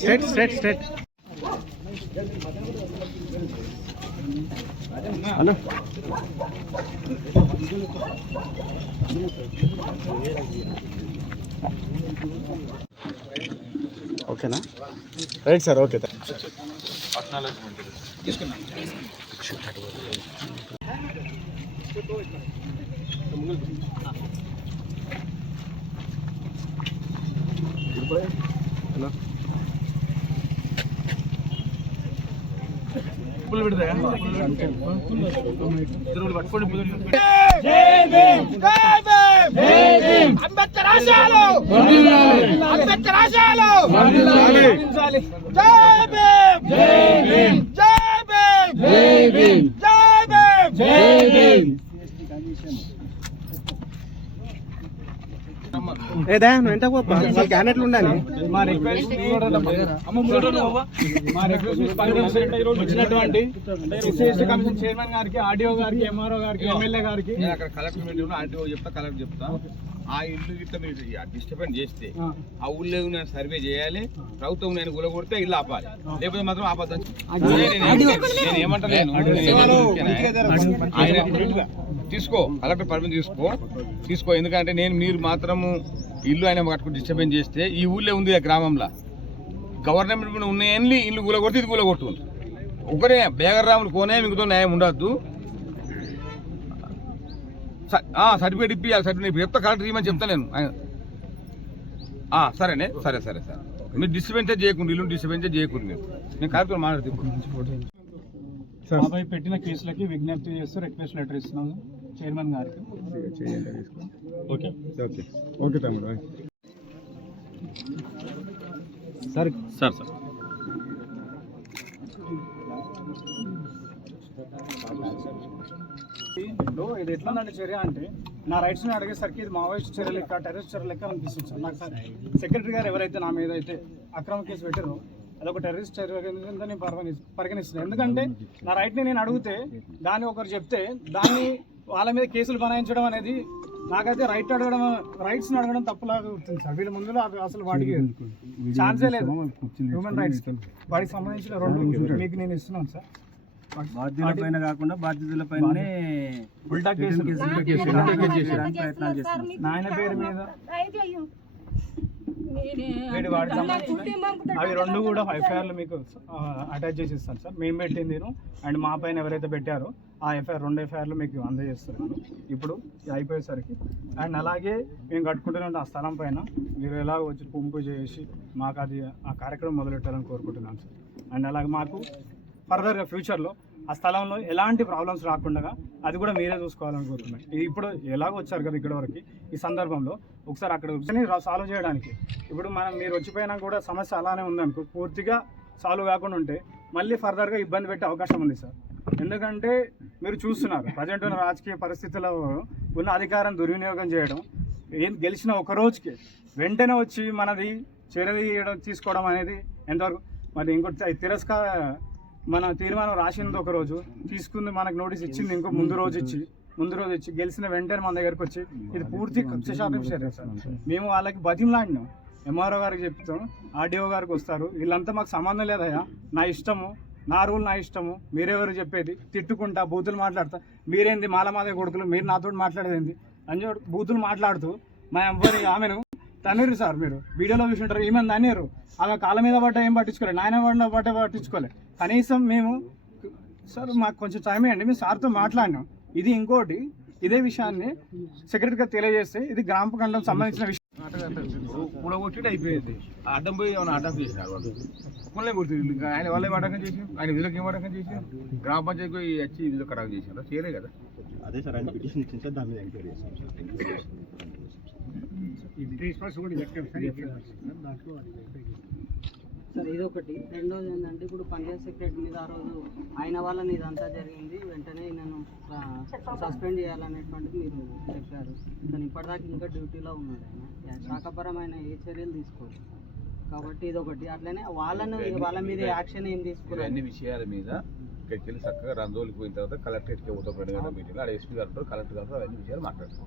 Straight hello ఓకేనా right sir okay hello Ambedkar ఆశయాలు అంబేద్కర్ ఆశయాలు ఏదా నువ్వు ఎంత వాళ్ళ క్యానెట్లు ఉండాలి వచ్చినటువంటి కమిషన్ చైర్మన్ గారికి, ఆర్డీఓ గారికి, ఎంఆర్ఓ గారికి, ఎమ్మెల్యే గారికి అక్కడ కలెక్టర్ మీటింగ్ ఆర్డీఓ చెప్తా, కలెక్టర్ చెప్తా. ఆ ఇల్లు గిట్ట మీరు డిస్టర్బెన్స్ చేస్తే ఆ ఊళ్ళో నేను సర్వే చేయాలి, ప్రభుత్వం నేను గులగొడితే ఇల్లు ఆపాలి, లేకపోతే మాత్రం ఆపద్దు. నేను ఏమంటలేను, తీసుకో కలెక్టర్ పర్మిషన్ తీసుకో. ఎందుకంటే మీరు మాత్రము ఇల్లు ఆయన కట్టుకుని డిస్టర్బెన్స్ చేస్తే ఈ ఊళ్ళో ఉంది గ్రామంలో గవర్నమెంట్ ఉన్నాయని ఇల్లు గులగొడితే ఇది గులగొట్టు ఒకటే బేగర్రాములు కోనే మీకు న్యాయం ఉండద్దు. సర్టిఫికేట్ ఇప్పించాలి, సర్టిఫికేట్ చెప్తా, కలెక్టర్ ఇవ్వమని చెప్తా నేను. సరేనే సరే మీరు డిస్టర్బెన్స్ చేయకుండా, ఇల్లు డిస్టర్బెన్స్ చేయకుండా నేను కలెక్టర్ మాట్లాడుతున్నాను. మాపై పెట్టిన కేసులకి విజ్ఞప్తి చేస్తూ రిక్వెస్ట్ లెటర్ ఇస్తున్నాము చైర్మన్ గారికి. ఓకే తమ్ముడు సార్ ఇది ఎట్లా చర్య అంటే నా రైట్స్ని అడిగేసరికి ఇది మావోయిస్ట్ చర్య లెక్క, టెర్రరిస్ట్ చర్య లెక్క అనిపిస్తుంది సార్ నాకు. సార్ సెక్రటరీ గారు ఎవరైతే నా మీద అయితే అక్రమ కేసు పెట్టారో అదొక టెర్రరిస్ట్ చర్య కింద నేను పరిగణిస్తున్నాను. ఎందుకంటే నా రైట్ని నేను అడిగితే దాన్ని ఒకరు చెప్తే దాన్ని వాళ్ళ మీద కేసులు బనాయించడం అనేది నాకైతే రైట్స్ని అడగడం తప్పులాగా ఉంటుంది సార్. వీళ్ళ ముందులో అసలు వాటికి ఛాన్సే లేదు. హ్యూమన్ రైట్స్ వాటికి సంబంధించిన 2 మీకు నేను ఇస్తున్నాను సార్. బాధ్యుల పైన కాకుండా బాధ్యతల పైన ఉల్టా కేసు నాయన పేరు మీద అవి 2 కూడా ఎఫ్ఐఆర్లు మీకు అటాచ్ చేసి ఇస్తాను సార్. మేము పెట్టింది అండ్ మా పైన ఎవరైతే పెట్టారో ఆ 2 ఎఫ్ఐఆర్లు మీకు అందజేస్తున్నాను ఇప్పుడు అయిపోయేసరికి. అండ్ అలాగే మేము కట్టుకుంటున్న ఆ స్థలం పైన మీరు ఎలా వచ్చి పంపు చేసి మాకు అది ఆ కార్యక్రమం మొదలెట్టాలని కోరుకుంటున్నాను సార్. అండ్ అలాగే మాకు ఫర్దర్గా ఫ్యూచర్లో ఆ స్థలంలో ఎలాంటి ప్రాబ్లమ్స్ రాకుండా అది కూడా మీరే చూసుకోవాలని కోరుతున్నాను. ఇప్పుడు ఎలాగో వచ్చారు కదా ఇక్కడ వరకు, ఈ సందర్భంలో ఒకసారి అక్కడ సాల్వ్ చేయడానికి ఇప్పుడు మీరు వచ్చిపోయినా కూడా సమస్య అలానే ఉందనుకో, పూర్తిగా సాల్వ్ కాకుండా ఉంటే మళ్ళీ ఫర్దర్గా ఇబ్బంది పెట్టే అవకాశం ఉంది సార్. ఎందుకంటే మీరు చూస్తున్నారు ప్రజెంట్ ఉన్న రాజకీయ పరిస్థితుల్లో ఉన్న అధికారం దుర్వినియోగం చేయడం, గెలిచిన ఒక రోజుకి వెంటనే వచ్చి మనది చర్య తీసుకోవడం అనేది ఎంతవరకు. మరి ఇంకోటి మన తీర్మానం రాసింది ఒక రోజు, తీసుకుంది మనకు నోటీస్ ఇచ్చింది ఇంకో ముందు రోజు ఇచ్చి గెలిచిన వెంటనే మన దగ్గరకు వచ్చి ఇది పూర్తి కక్షశాపం చర్య సార్. మేము వాళ్ళకి బతిమలాడినాం, ఎంఆర్ఓ గారికి చెప్తాం, ఆర్డీఓ గారికి వస్తారు, వీళ్ళంతా మాకు సంబంధం లేదయ్యా, నా ఇష్టము, నా రూల్ నా ఇష్టము, మీరెవరు చెప్పేది, తిట్టుకుంటా బూతులు మాట్లాడతా, మీరేంది మాలమాదే కొడుకులు, మీరు నాతో మాట్లాడేది అని బూతులు మాట్లాడుతూ మా ఆమెను తన్నీరు సార్. మీరు వీడియోలో చూసుంటారు, ఏమైంది తన్నీరు, ఆమె కాళ్ళ మీద పడ్డ ఏం పట్టించుకోలేదు, నాయన పడ్డ పట్టించుకోలేదు. కనీసం మేము సార్ మాకు కొంచెం టైం ఇవ్వండి, మేము సార్తో మాట్లాడినాం. ఇది ఇంకోటి ఇదే విషయాన్ని సెక్రటరీగా తెలియజేస్తే ఇది గ్రామ ఖండం సంబంధించిన విషయం కూడా కొట్టి అయిపోయింది. అడ్డం పోయి ఏమైనా అడ్డం చేసినారు వాళ్ళు కొనలే కొడుతుంది. ఆయన వాళ్ళే వాడకం చేసి ఆయన వీళ్ళకి ఏం వాడకం చేసి గ్రామ పంచాయతీ వచ్చి వీళ్ళు కడగ చేసినారు, చేయలే కదా. అదే సార్ ఆయన పిటిషన్ ఇచ్చింది సార్, దాని మీద ఎంక్వైరీ చేస్తాం సార్. ఇది ఒకటి. రెండోది ఏంటంటే ఇప్పుడు పంచాయత్ సెక్రటరీ మీద ఆ రోజు ఆయన వాళ్ళని ఇదంతా జరిగింది, వెంటనే నేను సస్పెండ్ చేయాలనేటువంటిది మీరు చెప్పారు. కానీ ఇప్పటిదాకా ఇంకా డ్యూటీలో ఉన్నాడు ఆయన. శాఖపరమైన ఏ చర్యలు తీసుకోవచ్చు కాబట్టి ఇదొకటి. అట్లనే వాళ్ళ మీద యాక్షన్ ఏం తీసుకున్నారు? అన్ని విషయాల మీద ఇక్కడికి వెళ్ళి చక్కగా రంజోలికి పోయిన తర్వాత కలెక్టరేట్కి పోతాం 2 గంటల మీటింగ్, అక్కడ ఎస్పీ గారితో కలెక్టర్ గారితో అవన్నీ విషయాలు మాట్లాడుతాం.